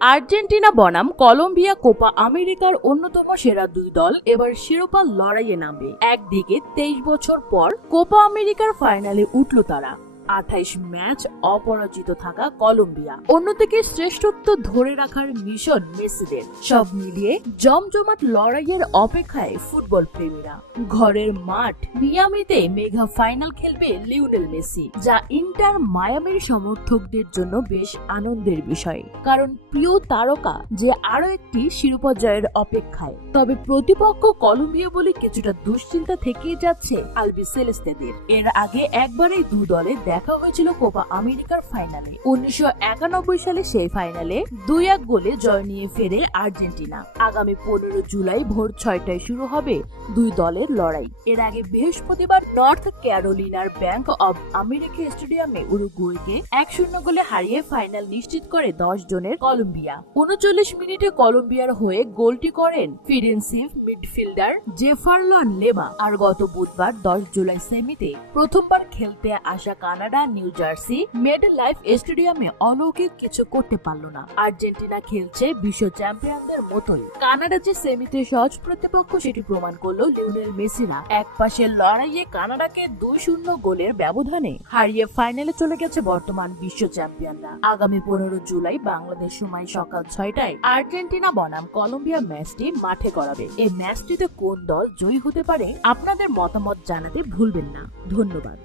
Argentina বনাম Colombia Copa আমেরিকার অন্যতম সেরা দুই দল এবার শিরোপা লড়াইয়ে নামবে। একদিকে 23 বছর পর কোপা আমেরিকার ফাইনালে উঠল তারা, 28 ম্যাচ অপরাজিত থাকা কলম্বিয়া। অন্যদিকে শ্রেষ্ঠত্ব ধরে রাখার মিশন মেসিদের। সব মিলিয়ে জমজমাট লড়াইয়ের অপেক্ষায় ফুটবল প্রেমীরা। ঘরের মাঠ মিয়ামিতে মেগা ফাইনাল খেলবে লিওনেল মেসি, যা ইন্টার মায়ামির সমর্থকদের জন্য বেশ আনন্দের বিষয়, কারণ প্রিয় তারকা যে আরো একটি শিরোপা জয়ের অপেক্ষায়। তবে প্রতিপক্ষ কলম্বিয়া বলে কিছুটা দুশ্চিন্তা থেকেই যাচ্ছে আলবিসেলেস্তেদের। এর আগে একবারই দু দলে দেখা হয়েছিল কোপা আমেরিকার ফাইনালে। 1991 সালে সেই ফাইনালে 2-1 গোলে জয় নিয়ে ফেরে আর্জেন্টিনা। আগামী 15 জুলাই ভোর 6টায় শুরু হবে দুই দলের লড়াই। এর আগে বৃহস্পতিবার নর্থ ক্যারোলিনার ব্যাংক অব আমেরিকা স্টেডিয়ামে উরুগুয়েকে 1-0 গোলে হারিয়ে ফাইনাল নিশ্চিত করে 10 জনের কলম্বিয়া। 39 মিনিটে কলম্বিয়ার হয়ে গোলটি করেন ডিফেন্সিভ মিডফিল্ডার জেফারলন লেমা। আর গত বুধবার 10 জুলাই সেমিতে প্রথমবার খেলতে আসা Canada new jersey made life স্টেডিয়ামে অলৌকিক কিছু করতে পারল না। আর্জেন্টিনা খেলছে বিশ্ব চ্যাম্পিয়নদের মতোই। কানাডা যে সেমিতে সহজ প্রতিপক্ষ সেটি প্রমাণ করলো লিওনেল মেসিরা। এক পাশে লড়াইয়ে কানাডাকে 2-0 গোলের ব্যবধানে হারিয়ে ফাইনালে চলে গেছে বর্তমান বিশ্ব চ্যাম্পিয়নরা। আগামী 15 জুলাই বাংলাদেশ সময় সকাল 6টায় আর্জেন্টিনা বনাম কলম্বিয়া ম্যাচটি মাঠে করাবে। এই ম্যাচটিতে কোন দল জয়ী হতে পারে আপনাদের মতামত জানাতে ভুলবেন না। ধন্যবাদ।